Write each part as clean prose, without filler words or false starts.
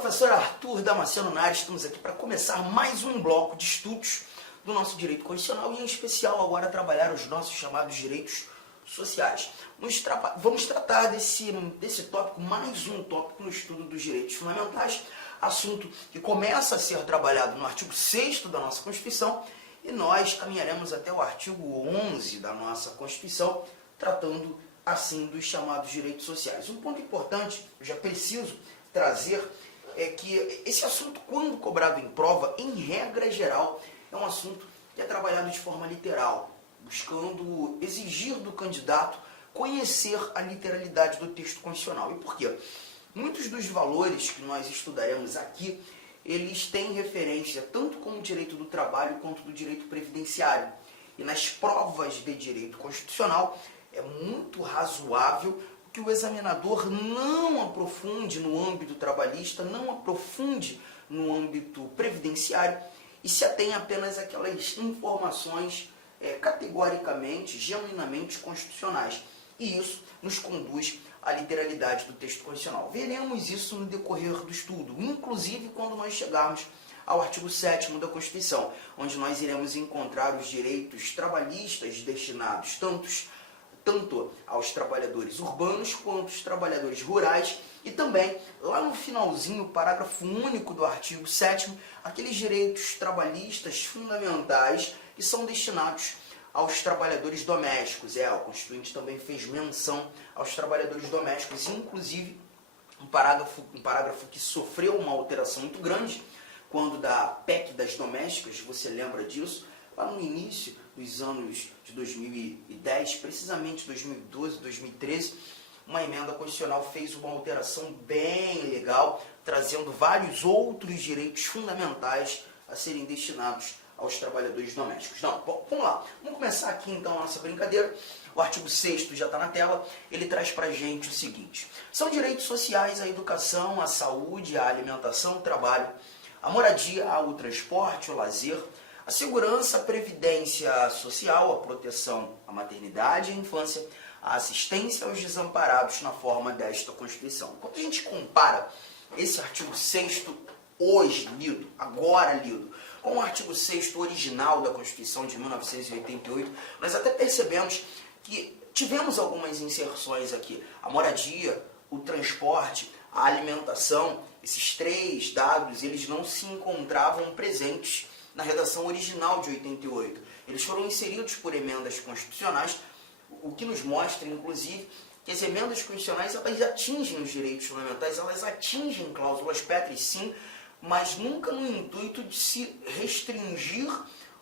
professor Arthur Damasceno Nares, estamos aqui para começar mais um bloco de estudos do nosso direito constitucional e, em especial, agora trabalhar os nossos chamados direitos sociais. Vamos tratar desse tópico, mais um tópico no estudo dos direitos fundamentais, assunto que começa a ser trabalhado no artigo 6º da nossa Constituição e nós caminharemos até o artigo 11 da nossa Constituição, tratando assim dos chamados direitos sociais. Um ponto importante, eu já preciso trazer, é que esse assunto, quando cobrado em prova, em regra geral, é um assunto que é trabalhado de forma literal, buscando exigir do candidato conhecer a literalidade do texto constitucional. E por quê? Muitos dos valores que nós estudaremos aqui, eles têm referência tanto com o direito do trabalho quanto do direito previdenciário. E nas provas de direito constitucional, é muito razoável que o examinador não aprofunde no âmbito trabalhista, não aprofunde no âmbito previdenciário e se atenha apenas àquelas informações categoricamente, genuinamente constitucionais. E isso nos conduz à literalidade do texto constitucional. Veremos isso no decorrer do estudo, inclusive quando nós chegarmos ao artigo 7º da Constituição, onde nós iremos encontrar os direitos trabalhistas destinados tanto aos trabalhadores urbanos quanto aos trabalhadores rurais e também, lá no finalzinho, parágrafo único do artigo 7º, aqueles direitos trabalhistas fundamentais que são destinados aos trabalhadores domésticos. O Constituinte também fez menção aos trabalhadores domésticos, inclusive um parágrafo que sofreu uma alteração muito grande, quando da PEC das domésticas, você lembra disso, lá no início dos anos de 2010, precisamente 2012, 2013, uma emenda constitucional fez uma alteração bem legal, trazendo vários outros direitos fundamentais a serem destinados aos trabalhadores domésticos. Não, bom, vamos lá. Vamos começar aqui então a nossa brincadeira. O artigo 6º já está na tela. Ele traz para a gente o seguinte: são direitos sociais a educação, a saúde, a alimentação, o trabalho, a moradia, o transporte, o lazer, a segurança, a previdência social, a proteção à maternidade e à infância, a assistência aos desamparados na forma desta Constituição. Quando a gente compara esse artigo 6º hoje lido, agora lido, com o artigo 6º original da Constituição de 1988, nós até percebemos que tivemos algumas inserções aqui. A moradia, o transporte, a alimentação, esses três dados, eles não se encontravam presentes na redação original de 88. Eles foram inseridos por emendas constitucionais, o que nos mostra, inclusive, que as emendas constitucionais elas atingem os direitos fundamentais, elas atingem cláusulas pétreas, sim, mas nunca no intuito de se restringir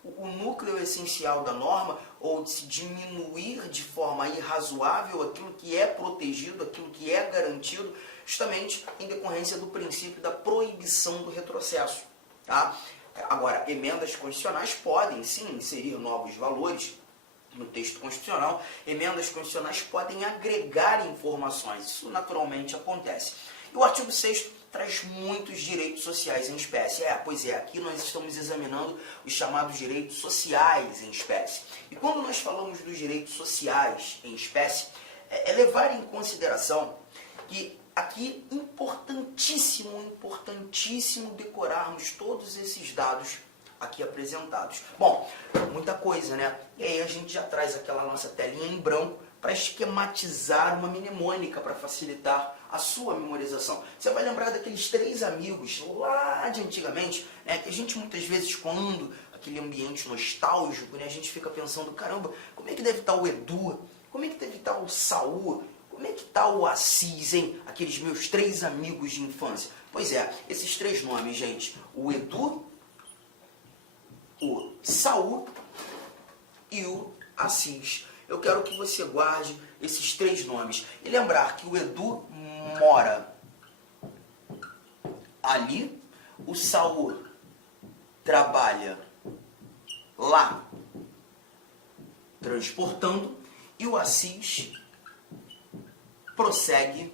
o núcleo essencial da norma ou de se diminuir de forma irrazoável aquilo que é protegido, aquilo que é garantido, justamente em decorrência do princípio da proibição do retrocesso. Tá? Agora, emendas constitucionais podem, sim, inserir novos valores no texto constitucional. Emendas constitucionais podem agregar informações. Isso naturalmente acontece. E o artigo 6º traz muitos direitos sociais em espécie. Aqui nós estamos examinando os chamados direitos sociais em espécie. E quando nós falamos dos direitos sociais em espécie, é levar em consideração que aqui importantíssimo decorarmos todos esses dados aqui apresentados. Bom, muita coisa, né? E aí a gente já traz aquela nossa telinha em branco para esquematizar uma mnemônica para facilitar a sua memorização. Você vai lembrar daqueles três amigos lá de antigamente, né? Que a gente muitas vezes, quando aquele ambiente nostálgico, né? A gente fica pensando, caramba, como é que deve estar o Edu? Como é que deve estar o Saul? Como é que está o Assis, hein? Aqueles meus três amigos de infância. Pois é, esses três nomes, gente. O Edu, o Saul e o Assis. Eu quero que você guarde esses três nomes. E lembrar que o Edu mora ali, o Saul trabalha lá, transportando, e o Assis prossegue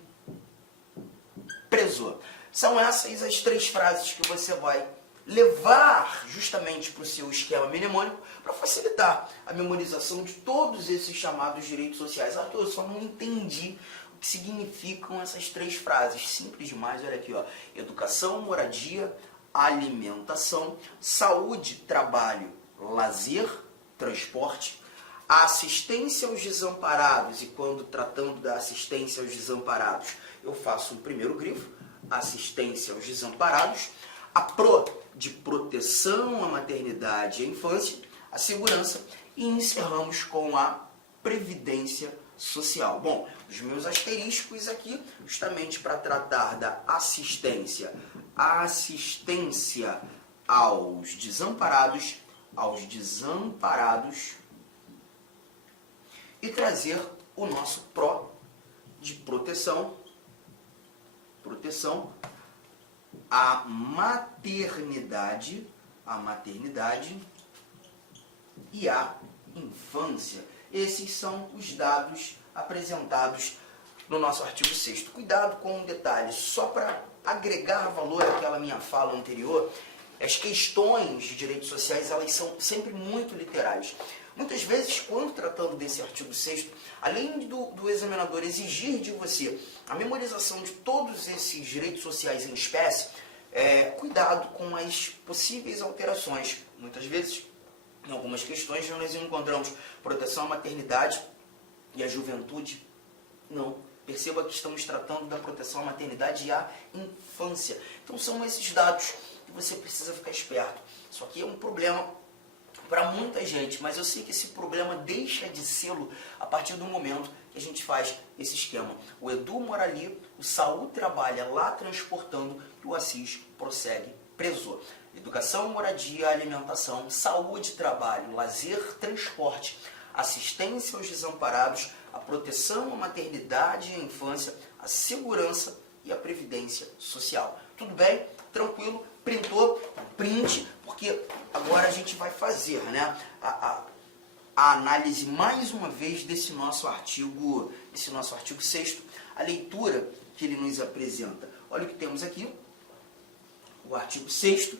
preso. São essas as três frases que você vai levar justamente para o seu esquema mnemônico para facilitar a memorização de todos esses chamados direitos sociais. Arthur, eu só não entendi o que significam essas três frases. Simples demais, olha aqui, ó. Educação, moradia, alimentação, saúde, trabalho, lazer, transporte, a assistência aos desamparados. E quando tratando da assistência aos desamparados, eu faço um primeiro grifo, assistência aos desamparados, a pro de proteção à maternidade e à infância, a segurança, e encerramos com a previdência social. Bom, os meus asteriscos aqui, justamente para tratar da assistência aos desamparados, e trazer o nosso pró de proteção à maternidade e à infância. Esses são os dados apresentados no nosso artigo 6º. Cuidado com um detalhe, só para agregar valor àquela minha fala anterior, as questões de direitos sociais, elas são sempre muito literais. Muitas vezes, quando tratando desse artigo 6º, além do examinador exigir de você a memorização de todos esses direitos sociais em espécie, cuidado com as possíveis alterações. Muitas vezes, em algumas questões, nós encontramos proteção à maternidade e à juventude. Não. Perceba que estamos tratando da proteção à maternidade e à infância. Então, são esses dados que você precisa ficar esperto. Isso aqui é um problema para muita gente, mas eu sei que esse problema deixa de sê-lo a partir do momento que a gente faz esse esquema. O Edu mora ali, o Saul trabalha lá transportando e o Assis prossegue preso. Educação, moradia, alimentação, saúde, trabalho, lazer, transporte, assistência aos desamparados, a proteção à maternidade e à infância, a segurança e a previdência social. Tudo bem? Tranquilo? Printou? Print, porque agora a gente vai fazer, né, a análise mais uma vez desse nosso artigo 6º, a leitura que ele nos apresenta. Olha o que temos aqui, o artigo 6º,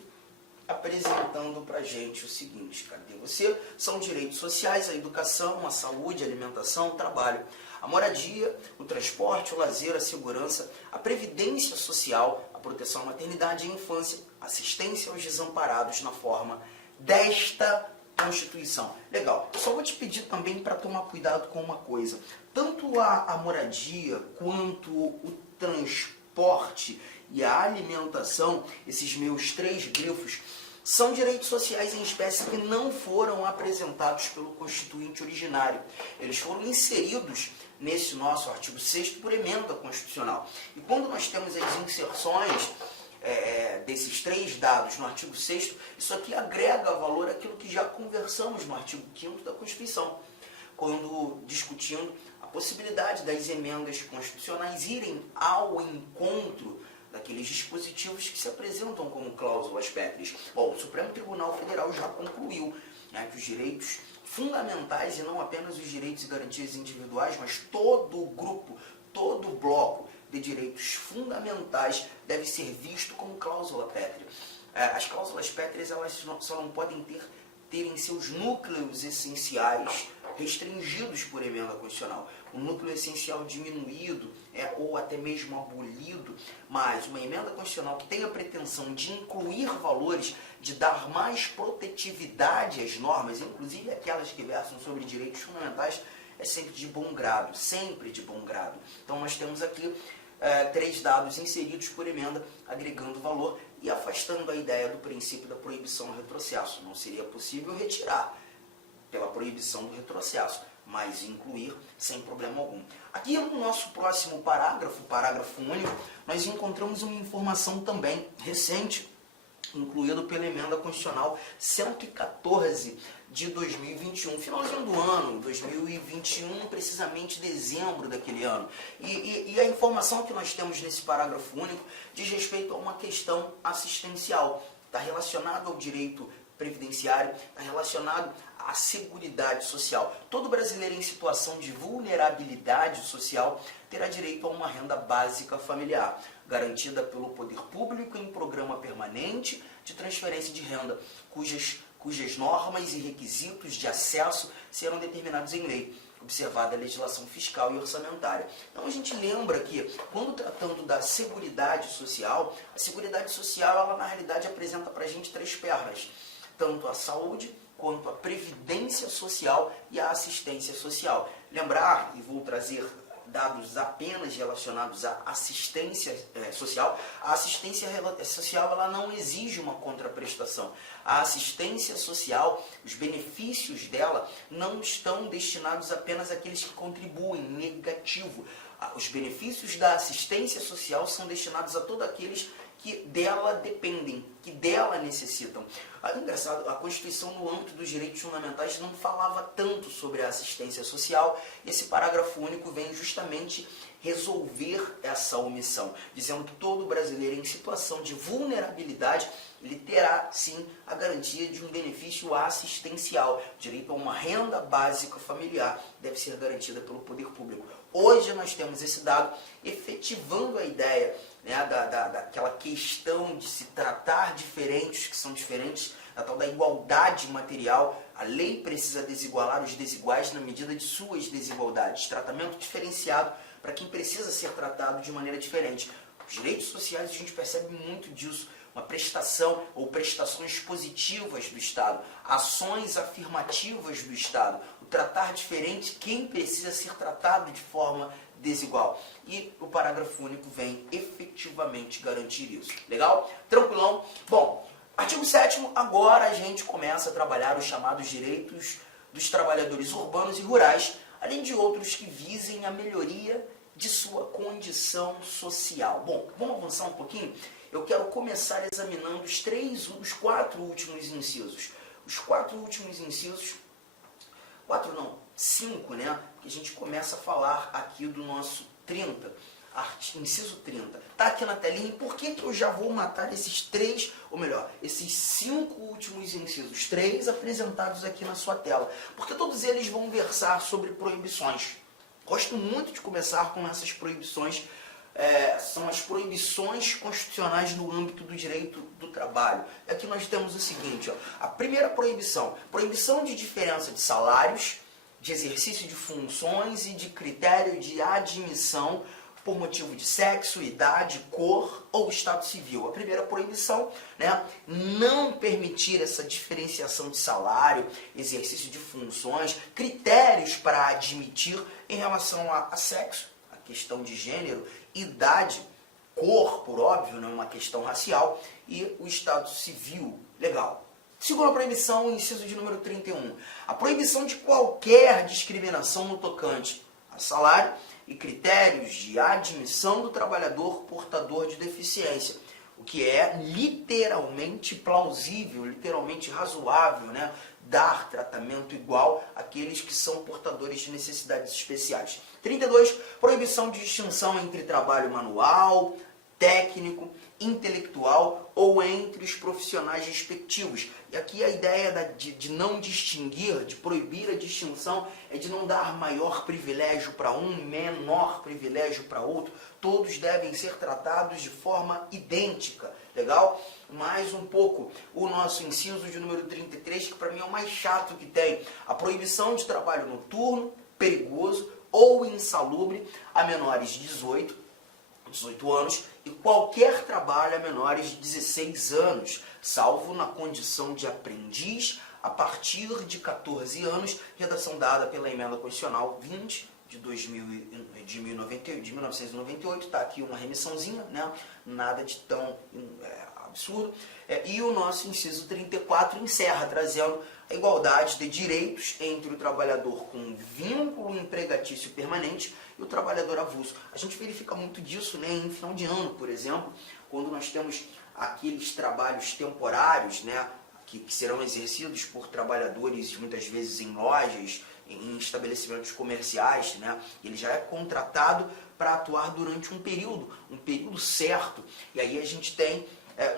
apresentando para a gente o seguinte, cadê você? São direitos sociais, a educação, a saúde, a alimentação, o trabalho, a moradia, o transporte, o lazer, a segurança, a previdência social, a proteção à maternidade e à infância, assistência aos desamparados na forma desta Constituição. Legal, só vou te pedir também para tomar cuidado com uma coisa, tanto a moradia quanto o transporte e a alimentação, esses meus três grifos, são direitos sociais em espécie que não foram apresentados pelo Constituinte originário. Eles foram inseridos nesse nosso artigo 6º por emenda constitucional. E quando nós temos as inserções desses três dados no artigo 6º, isso aqui agrega valor àquilo que já conversamos no artigo 5º da Constituição, quando discutindo a possibilidade das emendas constitucionais irem ao encontro daqueles dispositivos que se apresentam como cláusulas pétreas. Bom, o Supremo Tribunal Federal já concluiu, né, que os direitos fundamentais, e não apenas os direitos e garantias individuais, mas todo o grupo, todo o bloco de direitos fundamentais deve ser visto como cláusula pétrea. As cláusulas pétreas, elas só não podem ter em seus núcleos essenciais restringidos por emenda constitucional. O núcleo essencial diminuído ou até mesmo abolido, mas uma emenda constitucional que tenha a pretensão de incluir valores, de dar mais protetividade às normas, inclusive aquelas que versam sobre direitos fundamentais, é sempre de bom grado, sempre de bom grado. Então nós temos aqui três dados inseridos por emenda, agregando valor e afastando a ideia do princípio da proibição do retrocesso. Não seria possível retirar pela proibição do retrocesso, mas incluir sem problema algum. Aqui no nosso próximo parágrafo único, nós encontramos uma informação também recente, incluída pela emenda constitucional 114 de 2021, finalzinho do ano, 2021, precisamente dezembro daquele ano. E a informação que nós temos nesse parágrafo único diz respeito a uma questão assistencial, está relacionado ao direito previdenciário, está relacionado à seguridade social. Todo brasileiro em situação de vulnerabilidade social terá direito a uma renda básica familiar, garantida pelo poder público em programa permanente de transferência de renda, cujas normas e requisitos de acesso serão determinados em lei. observada a legislação fiscal e orçamentária. Então a gente lembra que, quando tratando da Seguridade Social, a Seguridade Social, ela na realidade apresenta para a gente três pernas, tanto a saúde, quanto a previdência social e a assistência social. Lembrar, e vou trazer dados apenas relacionados à assistência social, a assistência social ela não exige uma contraprestação. A assistência social, os benefícios dela não estão destinados apenas àqueles que contribuem, negativo. Os benefícios da assistência social são destinados a todos aqueles que dela dependem, que dela necessitam. Engraçado, a Constituição, no âmbito dos direitos fundamentais, não falava tanto sobre a assistência social. Esse parágrafo único vem justamente resolver essa omissão, dizendo que todo brasileiro em situação de vulnerabilidade, ele terá, sim, a garantia de um benefício assistencial. Direito a uma renda básica familiar deve ser garantida pelo poder público. Hoje nós temos esse dado efetivando a ideia, né, daquela questão de se tratar diferentes, que são diferentes, da tal da igualdade material. A lei precisa desigualar os desiguais na medida de suas desigualdades. Tratamento diferenciado para quem precisa ser tratado de maneira diferente. Os direitos sociais, a gente percebe muito disso. Uma prestação ou prestações positivas do Estado, ações afirmativas do Estado, o tratar diferente quem precisa ser tratado de forma desigual. E o parágrafo único vem efetivamente garantir isso. Legal? Tranquilão? Bom, artigo 7º, agora a gente começa a trabalhar os chamados direitos dos trabalhadores urbanos e rurais, além de outros que visem a melhoria de sua condição social. Bom, vamos avançar um pouquinho? Eu quero começar examinando os 4 últimos incisos. Os 4 últimos incisos, 5, né? Que a gente começa a falar aqui do nosso 30, inciso 30. Tá aqui na telinha. E por que eu já vou matar esses 5 últimos incisos? 3 apresentados aqui na sua tela. Porque todos eles vão versar sobre proibições. Gosto muito de começar com essas proibições. São as proibições constitucionais no âmbito do direito do trabalho. Aqui nós temos o seguinte, ó, a primeira proibição de diferença de salários, de exercício de funções e de critério de admissão por motivo de sexo, idade, cor ou estado civil. A primeira proibição, né, não permitir essa diferenciação de salário, exercício de funções, critérios para admitir em relação a sexo, a questão de gênero, idade, cor, por óbvio, não é uma questão racial, e o estado civil. Legal. Segunda proibição, inciso de número 31. A proibição de qualquer discriminação no tocante a salário e critérios de admissão do trabalhador portador de deficiência. O que é literalmente plausível, literalmente razoável, né? Dar tratamento igual àqueles que são portadores de necessidades especiais. 32. Proibição de distinção entre trabalho manual, técnico, intelectual ou entre os profissionais respectivos. E aqui a ideia de não distinguir, de proibir a distinção, é de não dar maior privilégio para um, menor privilégio para outro. Todos devem ser tratados de forma idêntica. Legal? Mais um pouco o nosso inciso de número 33, que para mim é o mais chato que tem. A proibição de trabalho noturno, perigoso ou insalubre a menores de 18 anos e qualquer trabalho a menores de 16 anos, salvo na condição de aprendiz a partir de 14 anos, redação dada pela Emenda Constitucional 20 de 1998, está aqui uma remissãozinha, né? Nada de tão absurdo. E o nosso inciso 34 encerra, trazendo a igualdade de direitos entre o trabalhador com vínculo empregatício permanente e o trabalhador avulso. A gente verifica muito disso, né, em final de ano, por exemplo, quando nós temos aqueles trabalhos temporários, né, que serão exercidos por trabalhadores, muitas vezes em lojas, em estabelecimentos comerciais, né? Ele já é contratado para atuar durante um período certo. E aí a gente tem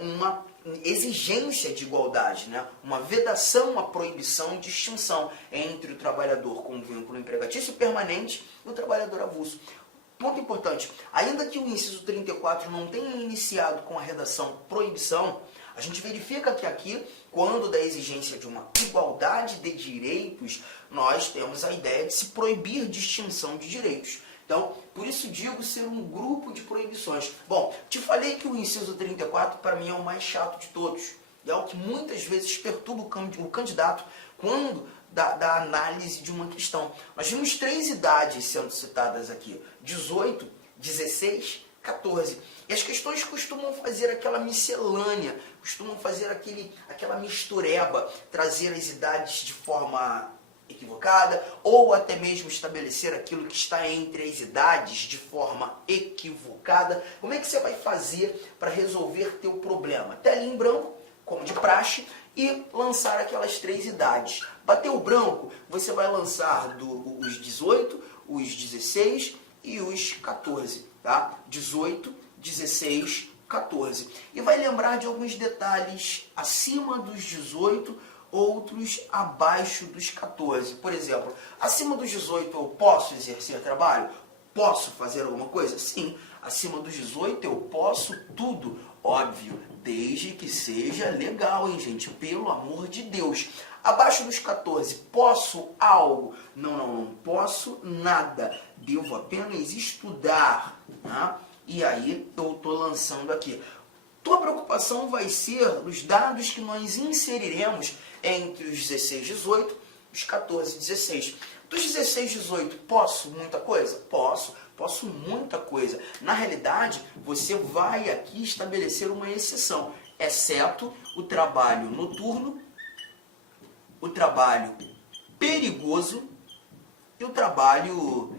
uma exigência de igualdade, né? Uma vedação, uma proibição de distinção entre o trabalhador com vínculo empregatício permanente e o trabalhador avulso. Ponto importante, ainda que o inciso 34 não tenha iniciado com a redação proibição, A gente verifica que aqui, quando da exigência de uma igualdade de direitos, nós temos a ideia de se proibir distinção de direitos. Então, por isso digo ser um grupo de proibições. Bom, te falei que o inciso 34 para mim é o mais chato de todos. E é o que muitas vezes perturba o candidato quando da análise de uma questão. Nós vimos 3 idades sendo citadas aqui: 18, 16, 14. E as questões costumam fazer aquela miscelânea, costumam fazer aquela mistureba, trazer as idades de forma equivocada, ou até mesmo estabelecer aquilo que está entre as idades de forma equivocada. Como é que você vai fazer para resolver teu problema? Tela em branco, como de praxe, e lançar aquelas 3 idades. Bateu o branco, você vai lançar os 18, os 16 e os 14, tá? 18, 16, 14. E vai lembrar de alguns detalhes acima dos 18, outros abaixo dos 14. Por exemplo, acima dos 18 eu posso exercer trabalho? Posso fazer alguma coisa? Sim. Acima dos 18 eu posso tudo. Óbvio, desde que seja legal, hein, gente? Pelo amor de Deus. Abaixo dos 14, posso algo? Não posso nada. Devo apenas estudar. Né? E aí eu estou lançando aqui. Tua preocupação vai ser os dados que nós inseriremos entre os 16, 18 e os 14, 16. Dos 16, 18, posso muita coisa? Posso muita coisa. Na realidade, você vai aqui estabelecer uma exceção, exceto o trabalho noturno, o trabalho perigoso e o trabalho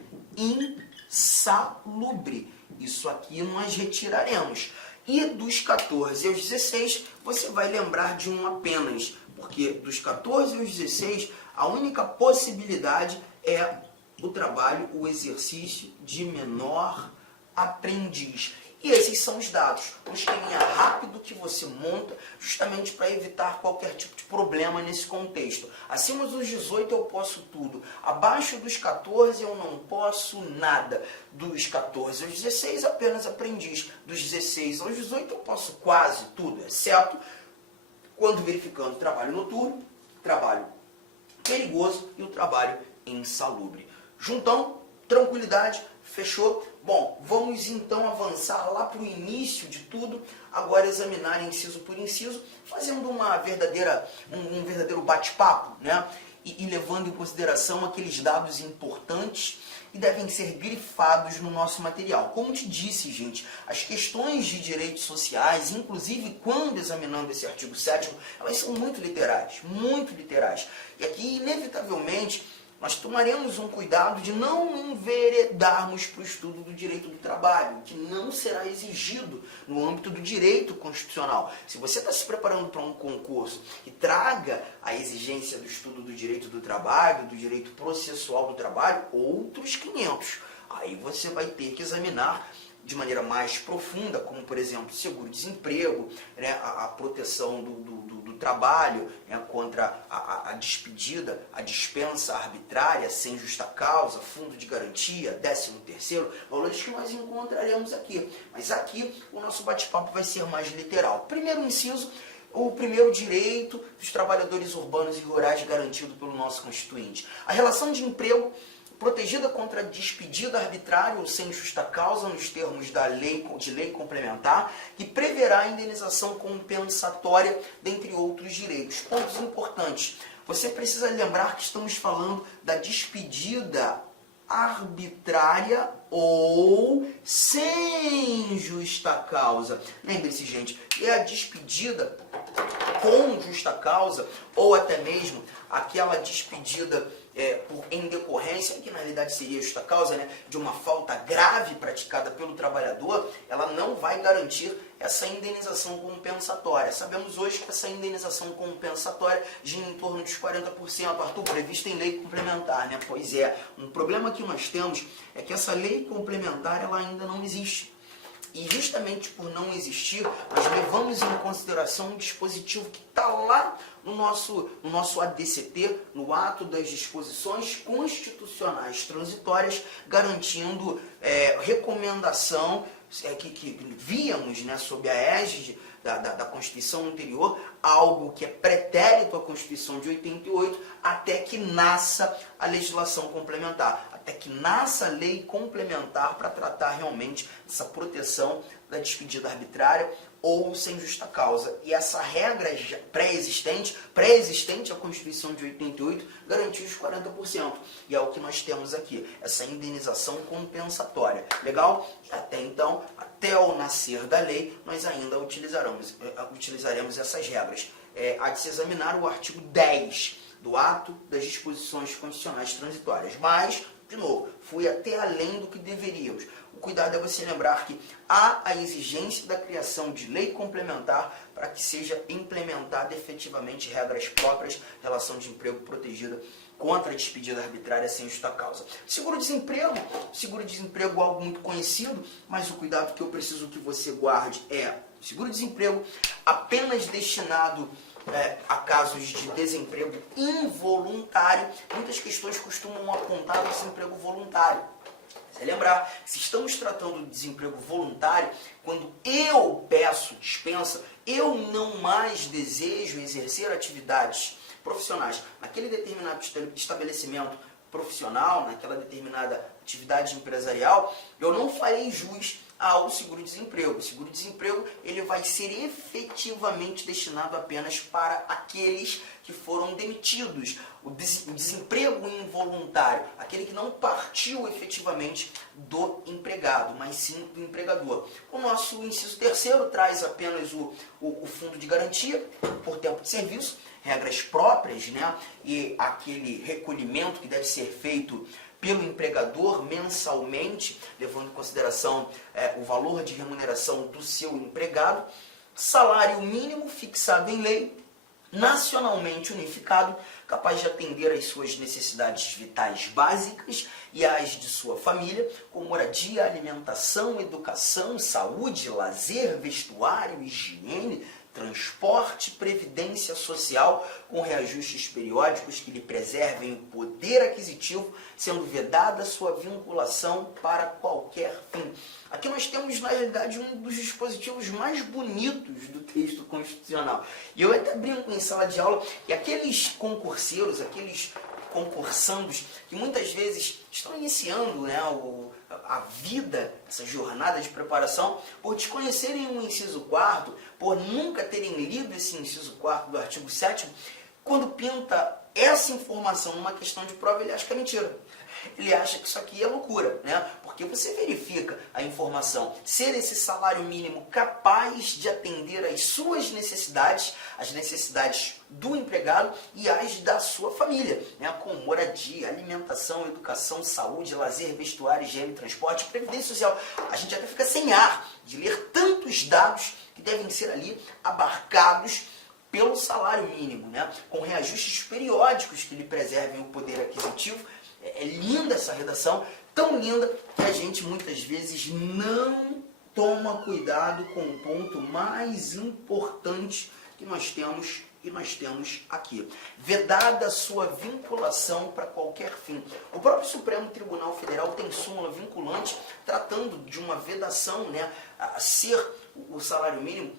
insalubre. Isso aqui nós retiraremos. E dos 14 aos 16, você vai lembrar de um apenas, porque dos 14 aos 16, a única possibilidade é o trabalho, o exercício de menor aprendiz. E esses são os dados, um esqueminha rápido que você monta justamente para evitar qualquer tipo de problema nesse contexto. Acima dos 18 eu posso tudo, abaixo dos 14 eu não posso nada. Dos 14 aos 16 apenas aprendiz, dos 16 aos 18 eu posso quase tudo, exceto quando verificando trabalho noturno, trabalho perigoso e o trabalho insalubre. Juntão, tranquilidade, fechou? Bom, vamos então avançar lá para o início de tudo, agora examinar inciso por inciso, fazendo um verdadeiro bate-papo, né? E levando em consideração aqueles dados importantes que devem ser grifados no nosso material. Como te disse, gente, as questões de direitos sociais, inclusive quando examinando esse artigo 7º, elas são muito literais, muito literais. E aqui, inevitavelmente, nós tomaremos um cuidado de não enveredarmos para o estudo do direito do trabalho, que não será exigido no âmbito do direito constitucional. Se você está se preparando para um concurso e traga a exigência do estudo do direito do trabalho, do direito processual do trabalho, outros 500. Aí você vai ter que examinar de maneira mais profunda, como, por exemplo, seguro-desemprego, né, a proteção do trabalho, né, contra a despedida, a dispensa arbitrária sem justa causa, fundo de garantia, 13º, valores que nós encontraremos aqui. Mas aqui o nosso bate-papo vai ser mais literal. Primeiro inciso, o primeiro direito dos trabalhadores urbanos e rurais garantido pelo nosso Constituinte. A relação de emprego protegida contra despedida arbitrária ou sem justa causa nos termos da lei complementar, que preverá a indenização compensatória, dentre outros direitos. Pontos importantes. Você precisa lembrar que estamos falando da despedida arbitrária ou sem justa causa. Lembre-se, gente, é a despedida com justa causa ou até mesmo aquela despedida em decorrência, que na realidade seria justa causa, né, de uma falta grave praticada pelo trabalhador, ela não vai garantir essa indenização compensatória. Sabemos hoje que essa indenização compensatória gira em torno dos 40%, Arthur, prevista em lei complementar, né? Pois é, um problema que nós temos é que essa lei complementar ela ainda não existe. E justamente por não existir, nós levamos em consideração um dispositivo que está lá no nosso ADCT, no ato das disposições constitucionais transitórias, garantindo recomendação que víamos, né, sob a égide da Constituição anterior, algo que é pretérito à Constituição de 88, até que nasça a legislação complementar, até que nasça a lei complementar para tratar realmente essa proteção da despedida arbitrária ou sem justa causa. E essa regra pré-existente à Constituição de 88, garantiu os 40%. E é o que nós temos aqui, essa indenização compensatória. Legal? E até então, até o nascer da lei, nós ainda utilizaremos essas regras. Há de se examinar o artigo 10 do ato das disposições constitucionais transitórias. Mas, de novo, fui até além do que deveríamos. O cuidado é você lembrar que há a exigência da criação de lei complementar para que seja implementada efetivamente regras próprias, relação de emprego protegida contra a despedida arbitrária sem justa causa. Seguro-desemprego é algo muito conhecido, mas o cuidado que eu preciso que você guarde é seguro-desemprego apenas destinado a casos de desemprego involuntário. Muitas questões costumam apontar o desemprego voluntário. Você lembrar, se estamos tratando de desemprego voluntário, quando eu peço dispensa, eu não mais desejo exercer atividades profissionais naquele determinado estabelecimento profissional, naquela determinada atividade empresarial, eu não farei jus ao seguro-desemprego. O seguro-desemprego ele vai ser efetivamente destinado apenas para aqueles que foram demitidos. O desemprego involuntário, aquele que não partiu efetivamente do empregado, mas sim do empregador. O nosso inciso 3º traz apenas o fundo de garantia por tempo de serviço, regras próprias, né? E aquele recolhimento que deve ser feito pelo empregador mensalmente, levando em consideração o valor de remuneração do seu empregado, salário mínimo fixado em lei, nacionalmente unificado, capaz de atender às suas necessidades vitais básicas e às de sua família, como moradia, alimentação, educação, saúde, lazer, vestuário, higiene, transporte, previdência social, com reajustes periódicos que lhe preservem o poder aquisitivo, sendo vedada sua vinculação para qualquer fim. Aqui nós temos, na realidade, um dos dispositivos mais bonitos do texto constitucional. E eu até brinco em sala de aula que aqueles concurseiros, aqueles concursandos que muitas vezes estão iniciando, né, a vida, essa jornada de preparação, por desconhecerem o inciso 4º, por nunca terem lido esse inciso 4º do artigo 7º, quando pinta essa informação numa questão de prova, ele acha que é mentira. Ele acha que isso aqui é loucura, né? Porque você verifica a informação, ser esse salário mínimo capaz de atender às suas necessidades, as necessidades do empregado e as da sua família, né? Com moradia, alimentação, educação, saúde, lazer, vestuário, higiene, transporte, previdência social. A gente até fica sem ar de ler tantos dados que devem ser ali abarcados pelo salário mínimo, né? Com reajustes periódicos que lhe preservem o poder aquisitivo. É linda essa redação, tão linda que a gente muitas vezes não toma cuidado com o ponto mais importante que nós temos aqui. Vedada sua vinculação para qualquer fim. O próprio Supremo Tribunal Federal tem súmula vinculante tratando de uma vedação, né, a ser o salário mínimo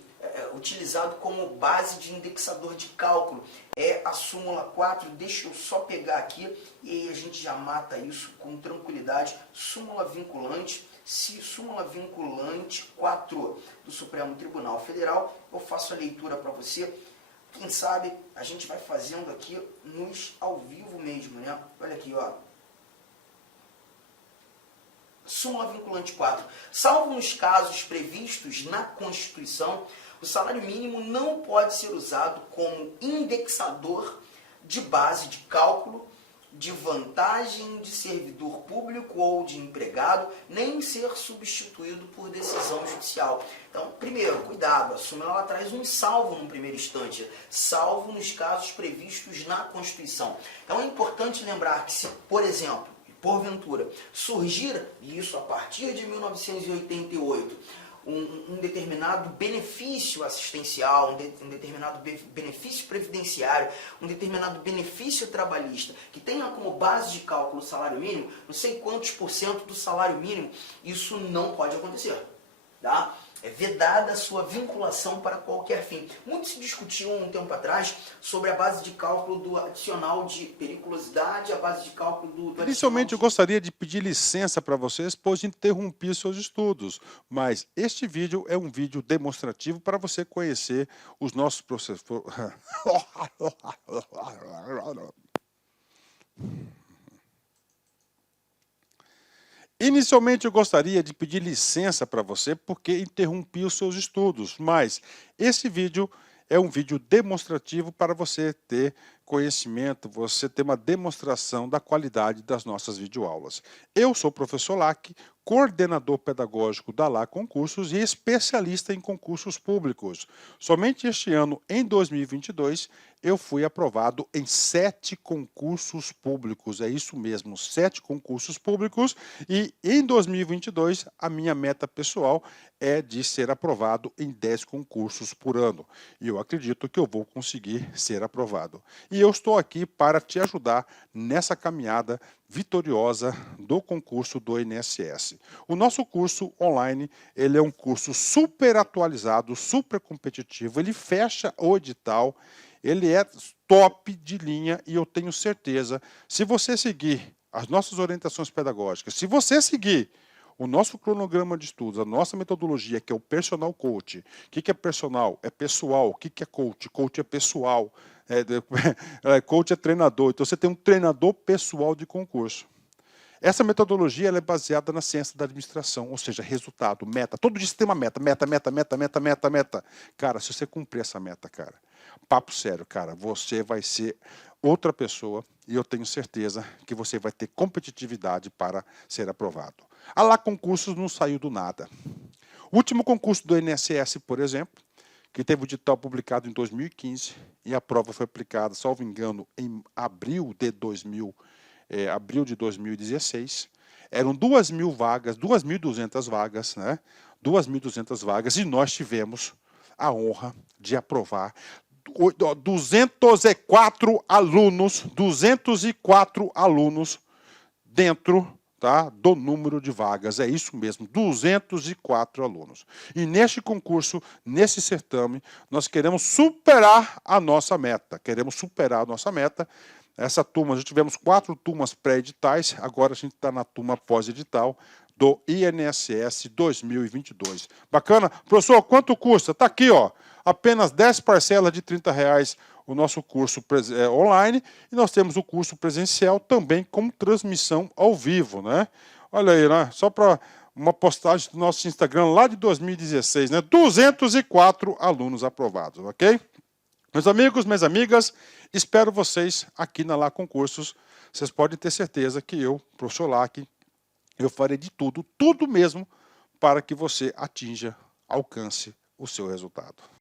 utilizado como base de indexador de cálculo. É a súmula 4, deixa eu só pegar aqui e aí a gente já mata isso com tranquilidade. Súmula vinculante 4 do Supremo Tribunal Federal. Eu faço a leitura para você. Quem sabe a gente vai fazendo aqui ao vivo mesmo, né? Olha aqui, ó. Súmula vinculante 4. Salvo nos casos previstos na Constituição, o salário mínimo não pode ser usado como indexador de base de cálculo de vantagem de servidor público ou de empregado, nem ser substituído por decisão judicial. Então, primeiro, cuidado, a súmula ela traz um salvo no primeiro instante, salvo nos casos previstos na Constituição. Então é importante lembrar que se, por exemplo, porventura, surgir, e isso a partir de 1988, um determinado benefício assistencial, um determinado benefício previdenciário, um determinado benefício trabalhista, que tenha como base de cálculo o salário mínimo, não sei quantos % do salário mínimo, isso não pode acontecer. tá? É vedada a sua vinculação para qualquer fim. Muito se discutiu um tempo atrás sobre a base de cálculo do adicional de periculosidade, a base de cálculo do adicional Inicialmente, eu de... gostaria de pedir licença para vocês, pois interrompi seus estudos, mas este vídeo é um vídeo demonstrativo para você conhecer os nossos processos. Inicialmente, eu gostaria de pedir licença para você porque interrompi os seus estudos, mas esse vídeo é um vídeo demonstrativo para você ter conhecimento, você ter uma demonstração da qualidade das nossas videoaulas. Eu sou o professor Lac, coordenador pedagógico da LA Concursos e especialista em concursos públicos. Somente este ano, em 2022, eu fui aprovado em 7 concursos públicos, é isso mesmo, 7 concursos públicos, e em 2022 a minha meta pessoal é de ser aprovado em 10 concursos por ano. E eu acredito que eu vou conseguir ser aprovado. E eu estou aqui para te ajudar nessa caminhada vitoriosa do concurso do INSS. O nosso curso online, ele é um curso super atualizado, super competitivo, ele fecha o edital, ele é top de linha e eu tenho certeza, se você seguir as nossas orientações pedagógicas, se você seguir o nosso cronograma de estudos, a nossa metodologia, que é o Personal Coach. O que é personal? É pessoal. O que é coach? Coach é pessoal. Coach é treinador. Então, você tem um treinador pessoal de concurso. Essa metodologia ela é baseada na ciência da administração, ou seja, resultado, meta. Todo dia você tem uma meta, meta. Cara, se você cumprir essa meta, cara, papo sério, cara, você vai ser outra pessoa e eu tenho certeza que você vai ter competitividade para ser aprovado. A LA Concursos não saiu do nada. O último concurso do INSS, por exemplo, que teve o edital publicado em 2015 e a prova foi aplicada, salvo engano, em abril de 2016, eram 2.000 vagas, 2.200 vagas, né? 2.200 vagas, e nós tivemos a honra de aprovar 204 alunos dentro, tá, do número de vagas. É isso mesmo, 204 alunos. E neste concurso, nesse certame, nós queremos superar a nossa meta. Essa turma, já tivemos 4 turmas pré-editais, agora a gente está na turma pós-edital do INSS 2022. Bacana? Professor, quanto custa? Está aqui, ó, apenas 10 parcelas de R$30 o nosso curso online, e nós temos o curso presencial também com transmissão ao vivo, né? Olha aí, né? Só para uma postagem do nosso Instagram lá de 2016, né? 204 alunos aprovados, ok? Meus amigos, minhas amigas, espero vocês aqui na LA Concursos. Vocês podem ter certeza que eu, professor Lac, eu farei de tudo mesmo, para que você atinja, alcance o seu resultado.